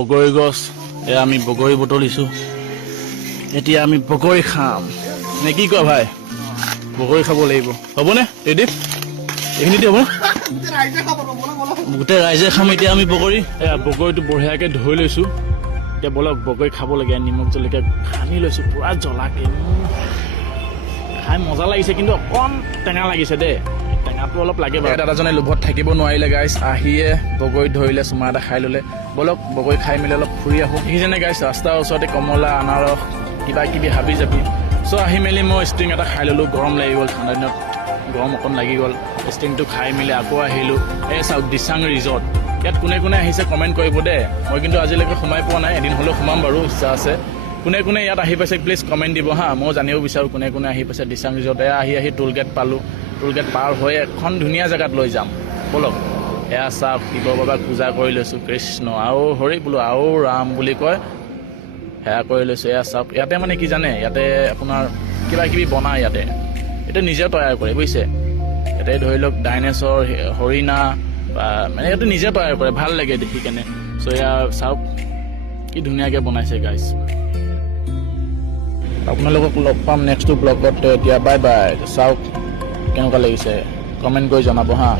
বগৰী গছ এয়া আমি বগৰী বুটলিছোঁ এতিয়া আমি বগৰী খাম নে কি কয় ভাই বগৰী খাব লাগিব হ'বনে ৰেডি এইখিনিতে হ'ব গোটেই ৰাইজে খাম এতিয়া আমি বগৰী এয়া বগৰীটো বঢ়িয়াকৈ ধুই লৈছোঁ এতিয়া বলক বগৰী খাব লাগে নিমখ জলকীয়া সানি লৈছোঁ পুৰা জ্বলাকৈ খাই মজা লাগিছে কিন্তু অকণ টেঙা লাগিছে দেই টেঙাটো অলপ লাগে বাৰু দাদাজনে লোভত থাকিব নোৱাৰিলে গাইছ আহিয়ে বগৰী ধৰিলে চুমা এটা খাই ল'লে বলক বগৰী খাই মেলি অলপ ফুৰি আহোঁ দেখিছেনে গাইছ ৰাস্তাৰ ওচৰতে কমলা আনাৰস কিবা কিবি হাবি যাবি চ' আহি মেলি মই ষ্টিং এটা খাই ল'লোঁ গৰম লাগি গ'ল ঠাণ্ডা দিনত গৰম অকণ লাগি গ'ল ষ্টিংটো খাই মেলি আকৌ আহিলোঁ এই চাওক দিচাং ৰিজৰ্ট ইয়াত কোনে কোনে আহিছে কমেণ্ট কৰিব দেই মই কিন্তু আজিলৈকে সোমাই পোৱা নাই এদিন হ'লেও সোমাম বাৰু ইচ্ছা আছে কোনে কোনে ইয়াত আহি পাইছে প্লিজ কমেণ্ট দিব হা মই জানিব বিচাৰোঁ কোনে কোনে আহি পাইছে দিচাং ৰিজৰ্ট এয়া আহি টোল গেট পালোঁ টোল গেট পাৰ হৈ এখন ধুনীয়া জেগাত লৈ যাম বলক এয়া চাওক শিৱ বাবাক পূজা কৰি লৈছোঁ কৃষ্ণ আৰু হৰি বোলো আৰু ৰাম বুলি কয় সেয়া কৰি লৈছোঁ এয়া চাওক ইয়াতে মানে কি জানে ইয়াতে আপোনাৰ কিবা কিবি বনায় ইয়াতে এইটো নিজে তৈয়াৰ কৰে বুজিছে ইয়াতে ধৰি লওক ডাইনেছৰ হৰিণা বা মানে এইটো নিজে তৈয়াৰ কৰে ভাল লাগে দেখি কেনে চ' এয়া চাওক কি ধুনীয়াকৈ বনাইছে গাইজ আপোনালোকক লগ পাম নেক্সট ব্লগত এতিয়া বাই বাই চাওক কেনেকুৱা লাগিছে কমেণ্ট কৰি জনাব হা